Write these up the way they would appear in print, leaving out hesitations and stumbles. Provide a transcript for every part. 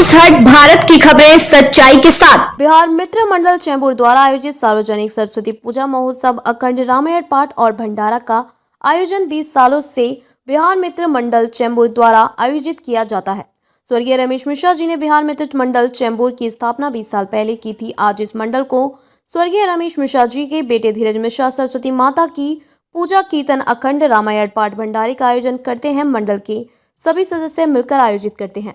News हट, भारत की खबरें सच्चाई के साथ। बिहार मित्र मंडल चैम्बूर द्वारा आयोजित सार्वजनिक सरस्वती पूजा महोत्सव अखंड रामायण पाठ और भंडारा का आयोजन 20 सालों से बिहार मित्र मंडल चैम्बूर द्वारा आयोजित किया जाता है। स्वर्गीय रमेश मिश्रा जी ने बिहार मित्र मंडल चैम्बूर की स्थापना 20 साल पहले की थी। आज इस मंडल को स्वर्गीय रमेश मिश्रा जी के बेटे धीरज मिश्रा सरस्वती माता की पूजा, कीर्तन, अखंड रामायण पाठ भंडारे का आयोजन करते हैं। मंडल के सभी सदस्य मिलकर आयोजित करते हैं।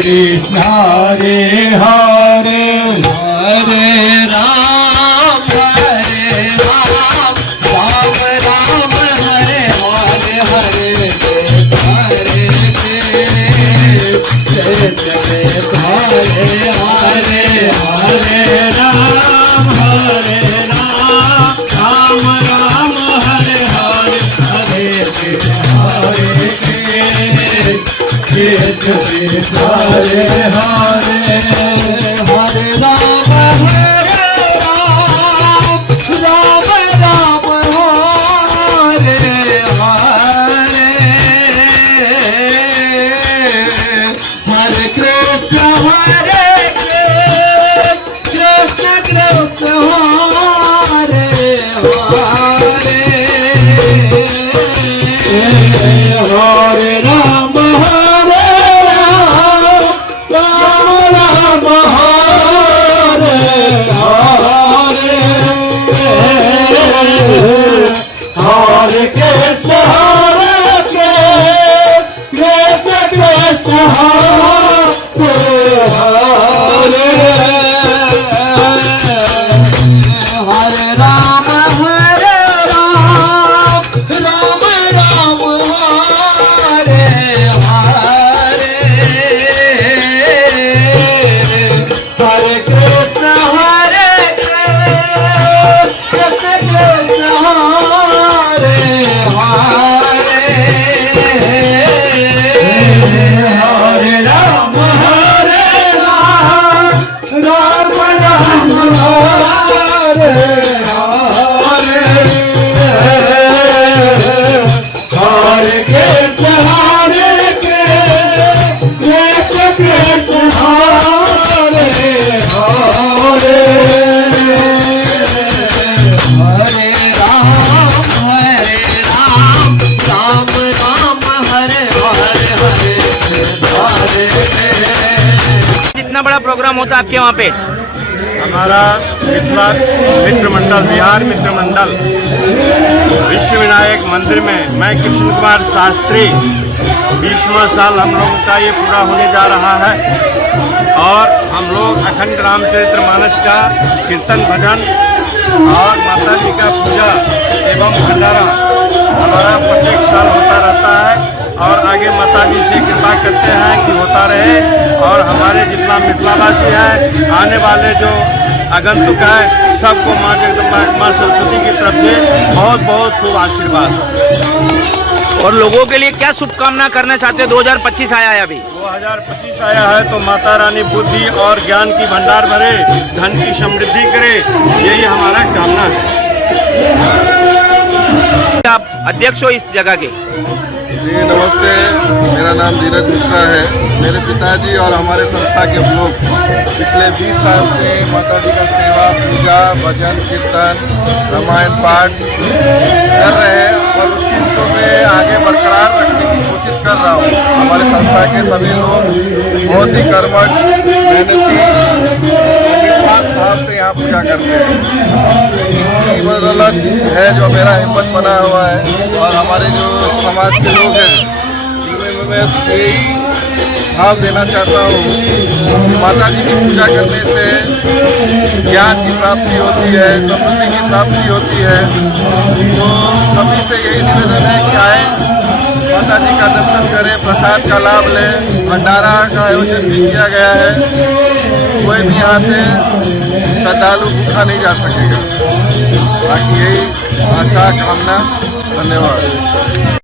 कृष्ण हरे हरे हरे राम राम राम हरे हरे हरे हरे हरे हरे हरे राम राम राम हरे हरे हरे हरे कृष्ण हरे हरे हरे राम राम राम हरे हरे हरे कृष्ण हरे कृष्ण कृष्ण हरे हरे हरे राम राम हरे हरे हरे कृष्ण कृष्ण कृष्ण हरे हरे हरे राम राम राम हरे हरे हरे कृष्ण हरे कृष्ण कृष्ण हरे हरे हरे राम राम हरे हरे कृष्ण कृष्ण हरे हरे हरे राम राम राम हरे हरे हरे कितना बड़ा प्रोग्राम होता है आपके वहाँ पे? हमारा मित्र मंडल बिहार मित्र मंडल विश्व विनायक मंदिर में मैं कृष्ण कुमार शास्त्री 20वां साल हम लोगों का ये पूरा होने जा रहा है और हम लोग अखंड रामचरित्र मानस का कीर्तन भजन और माता जी का पूजा एवं भंडारा हमारा प्रत्येक साल होता रहता है और आगे माता जी से कृपा करते हैं कि होता रहे और हमारे जितना मिथिलावासी है आने वाले जो आगंतुक है सबको माँ जगदम्बा माँ सरस्वती की तरफ से बहुत बहुत शुभ आशीर्वाद। और लोगों के लिए क्या शुभकामना करना चाहते हैं? 2025 आया है अभी। 2025 आया है तो माता रानी बुद्धि और ज्ञान की भंडार भरे, धन की समृद्धि करे, यही हमारा कामना है। आप अध्यक्ष हो इस जगह के? जी नमस्ते, मेरा नाम धीरज मिश्रा है। मेरे पिताजी और हमारे संस्था के लोग पिछले 20 साल से माता जी का सेवा, पूजा, भजन, कीर्तन, रामायण पाठ कर रहे हैं और उस चीज़ को मैं आगे बरकरार रखने की कोशिश कर रहा हूँ। हमारे संस्था के सभी लोग बहुत ही कर्मठ, मेहनती और निस्वार्थ भाव से यहाँ पूजा करते हैं। इनकी बदौलत है जो मेरा हिम्मत बना हुआ है और हमारे जो समाज के लोग हैं जिनमें मैं यही भाव देना चाहता हूँ। माता जी की पूजा करने से ज्ञान की प्राप्ति होती है, समृद्धि की प्राप्ति होती है। तो सभी से यही निवेदन है कि आए, माता जी का दर्शन करें, प्रसाद का लाभ लें। भंडारा का आयोजन भी किया गया है, कोई भी यहाँ से श्रद्धालु भूखा नहीं जा सकेगा। बाकी यही आशा कामना, धन्यवाद।